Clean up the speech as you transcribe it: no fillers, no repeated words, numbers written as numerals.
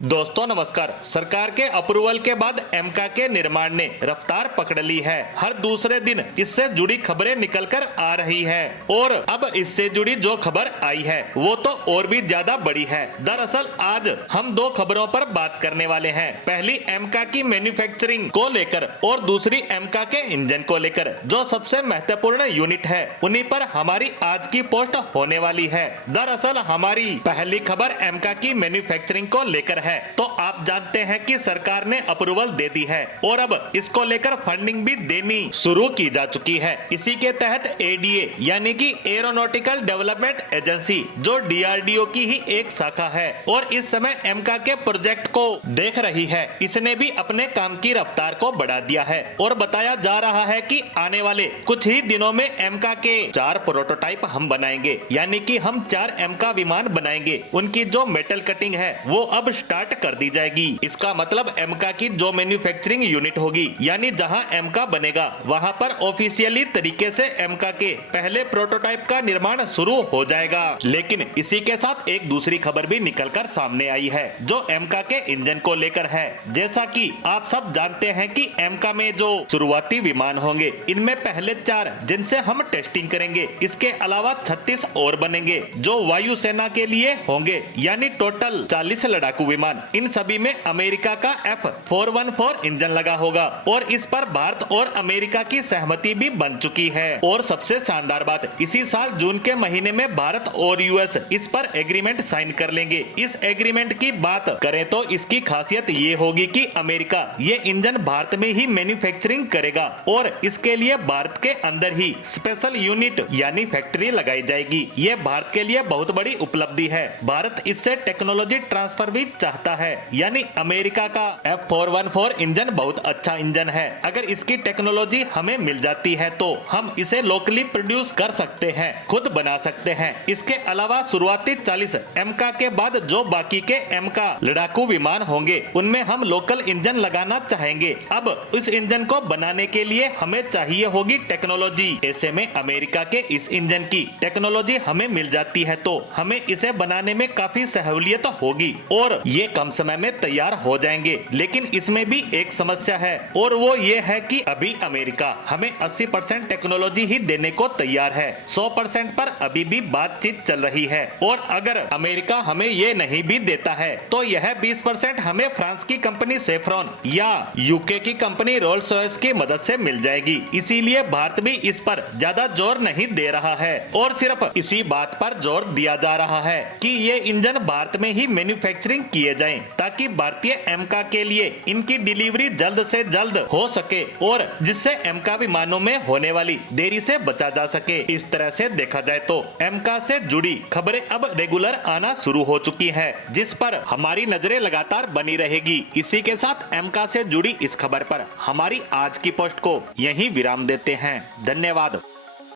दोस्तों नमस्कार। सरकार के अप्रूवल के बाद एमका के निर्माण ने रफ्तार पकड़ ली है। हर दूसरे दिन इससे जुड़ी खबरें निकलकर आ रही है और अब इससे जुड़ी जो खबर आई है वो तो और भी ज्यादा बड़ी है। दरअसल आज हम दो खबरों पर बात करने वाले हैं। पहली एमका की मैन्युफैक्चरिंग को लेकर और दूसरी एमका के इंजन को लेकर। जो सबसे महत्वपूर्ण यूनिट है उन्हीं पर हमारी आज की पोस्ट होने वाली है। दरअसल हमारी पहली खबर एमका की मैन्युफैक्चरिंग को लेकर है। तो आप जानते हैं कि सरकार ने अप्रूवल दे दी है और अब इसको लेकर फंडिंग भी देनी शुरू की जा चुकी है। इसी के तहत एडीए यानी कि एरोनॉटिकल डेवलपमेंट एजेंसी जो डीआरडीओ की ही एक शाखा है और इस समय एमका के प्रोजेक्ट को देख रही है, इसने भी अपने काम की रफ्तार को बढ़ा दिया है और बताया जा रहा है कि आने वाले कुछ ही दिनों में एमका के 4 प्रोटोटाइप हम बनाएंगे, यानी कि हम 4 एमका विमान बनाएंगे। उनकी जो मेटल कटिंग है वो अब स्टार्ट कर दी जाएगी। इसका मतलब एमका की जो मैन्युफैक्चरिंग यूनिट होगी यानी जहां एमका बनेगा वहां पर ऑफिशियली तरीके से एमका के पहले प्रोटोटाइप का निर्माण शुरू हो जाएगा। लेकिन इसी के साथ एक दूसरी खबर भी निकलकर सामने आई है जो एमका के इंजन को लेकर है। जैसा कि आप सब जानते हैं कि एमका में जो शुरुआती विमान होंगे इनमें पहले 4 जिनसे हम टेस्टिंग करेंगे, इसके अलावा 36 और बनेंगे जो वायुसेना के लिए होंगे, यानी टोटल 40 लड़ाकू विमान। इन सभी में अमेरिका का F414 इंजन लगा होगा और इस पर भारत और अमेरिका की सहमति भी बन चुकी है। और सबसे शानदार बात, इसी साल जून के महीने में भारत और यूएस इस पर एग्रीमेंट साइन कर लेंगे। इस एग्रीमेंट की बात करें तो इसकी खासियत ये होगी कि अमेरिका ये इंजन भारत में ही मैन्युफैक्चरिंग करेगा और इसके लिए भारत के अंदर ही स्पेशल यूनिट यानी फैक्ट्री लगाई जाएगी। ये भारत के लिए बहुत बड़ी उपलब्धि है। भारत इससे टेक्नोलॉजी ट्रांसफर भी चाहता है, यानी अमेरिका का F414 इंजन बहुत अच्छा इंजन है। अगर इसकी टेक्नोलॉजी हमें मिल जाती है तो हम इसे लोकली प्रोड्यूस कर सकते हैं, खुद बना सकते हैं। इसके अलावा शुरुआती 40 एमका के बाद जो बाकी के एमका लड़ाकू विमान होंगे उनमें हम लोकल इंजन लगाना चाहेंगे। अब इस इंजन को बनाने के लिए हमें चाहिए होगी टेक्नोलॉजी। ऐसे में अमेरिका के इस इंजन की टेक्नोलॉजी हमें मिल जाती है तो हमें इसे बनाने में काफी सहूलियत होगी और ये कम समय में तैयार हो जाएंगे। लेकिन इसमें भी एक समस्या है और वो ये है कि अभी अमेरिका हमें 80% टेक्नोलॉजी ही देने को तैयार है। 100% पर अभी भी बातचीत चल रही है और अगर अमेरिका हमें ये नहीं भी देता है तो यह 20% हमें फ्रांस की कंपनी सेफ्रॉन या यूके की कंपनी रोल्स रॉयस की मदद से मिल जाएगी। इसीलिए भारत भी इस पर ज्यादा जोर नहीं दे रहा है और सिर्फ इसी बात पर जोर दिया जा रहा है कि ये इंजन भारत में ही मैन्युफैक्चरिंग किए जाएं ताकि भारतीय एमका के लिए इनकी डिलीवरी जल्द से जल्द हो सके और जिससे एमका विमानों में होने वाली देरी से बचा जा सके। इस तरह से देखा जाए तो एमका से जुड़ी खबरें अब रेगुलर आना शुरू हो चुकी है, जिस पर हमारी नजरें लगातार बनी रहेगी। इसी के साथ एमका से जुड़ी इस खबर पर हमारी आज की पोस्ट को यहीं विराम देते हैं। धन्यवाद।